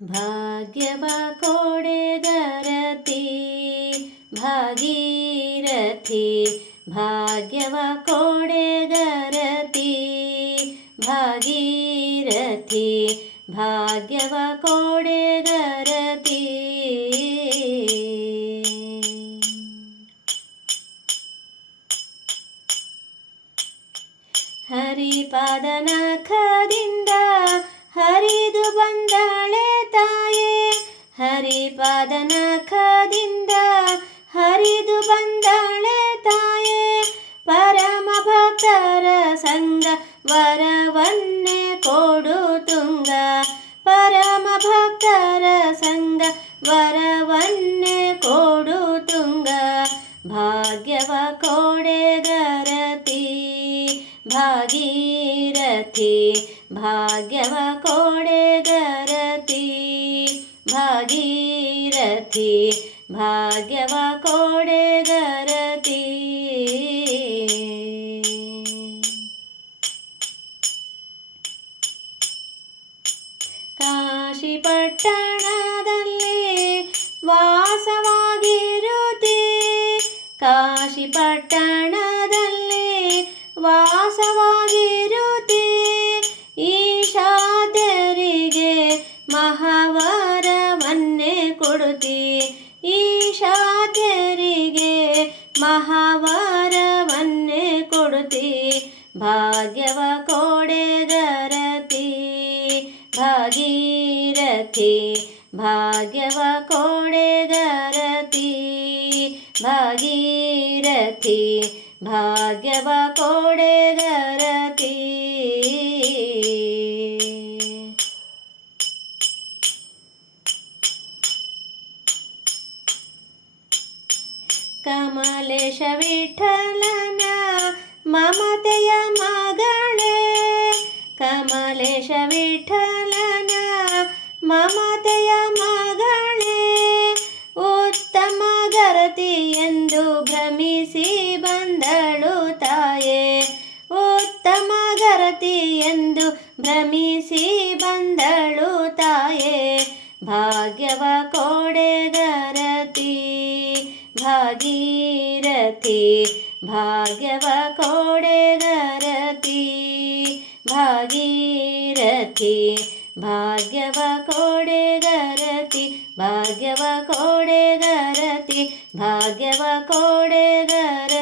ಭಾಗ್ಯವ ಕೊಡೆಗರತಿ ಭಾಗೀರಥಿ, ಭಾಗ್ಯವ ಕೊಡೆಗರತಿ ಭಾಗೀರಥಿ, ಭಾಗ್ಯವ ಕೊಡೆಗರತಿ. ಹರಿಪಾದನಖದಿಂದ ಹರಿದು ಬಂದಳೆ ತಾಯೇ, ಹರಿಪಾದನಖದಿಂದ ಹರಿದು ಬಂದಳೆ ತಾಯೇ, ಪರಮ ಭಕ್ತರ ಸಂಗ ವರವನ್ನೇ ಕೊಡು ತುಂಗ, ಪರಮ ಭಕ್ತರ ಸಂಗ ವರವನ್ನೇ ಕೊಡು ತುಂಗ. ಭಾಗ್ಯವ ಕೊಡೆಗರತಿ ಭಾಗೀರಥಿ, ಭಾಗ್ಯವ ಕೊಡೆಗರತಿ ಭಾಗೀರಥಿ, ಭಾಗ್ಯವ ಕೊಡೆಗರತಿ. ಕಾಶಿ ಪಟ್ಟಣದಲ್ಲಿ ವಾಸವಾಗಿರುತ್ತಿ, ಕಾಶಿ ಪಟ್ಟಣದಲ್ಲಿ ವಾಸವಾಗಿರುತ್ತಿ, ಈಶಾದ್ಯರಿಗೆ ಮಹಾವರವನ್ನೇ ಕೊಡುತ್ತಿ, ಈಶಾದ್ಯರಿಗೆ ಮಹಾವರವನ್ನೇ ಕೊಡುತ್ತಿ. ಭಾಗ್ಯವ ಕೊಡೆಗರತಿ ಭಾಗೀರಥಿ, ಭಾಗ್ಯವ ಕೊಡೆಗರತಿ ಭಾಗೀರಥಿ, ಭಾಗ್ಯವ ಕೊಡೆಗರತಿ. ಕಮಲೇಶ ವಿಠಲನ ಮಮತೆಯ ಮಗಳೇ, ಕಮಲೇಶ ವಿಠಲನ ಮಮತೆಯ ಮಗಳೇ, ಉತ್ತಮ ಗರತಿ ಎಂದು ಭ್ರಮಿಸಿ ಬಂದಳು ತಾಯೇ, ಉತ್ತಮ ಗರತಿ ಎಂದು ಭ್ರಮಿಸಿ ಬಂದಳು ತಾಯೇ. ಭಾಗ್ಯವ ಕೊಡೆಗರತಿ ಭಾಗೀರಥಿ, ಭಾಗ್ಯವ ಕೊಡೆಗರತಿ ಭಾಗೀರಥಿ, ಭಾಗ್ಯವ ಕೊಡೆಗರತಿ, ಭಾಗ್ಯವ ಕೊಡೆಗರತಿ, ಭಾಗ್ಯವ ಕೊಡೆಗರತಿ.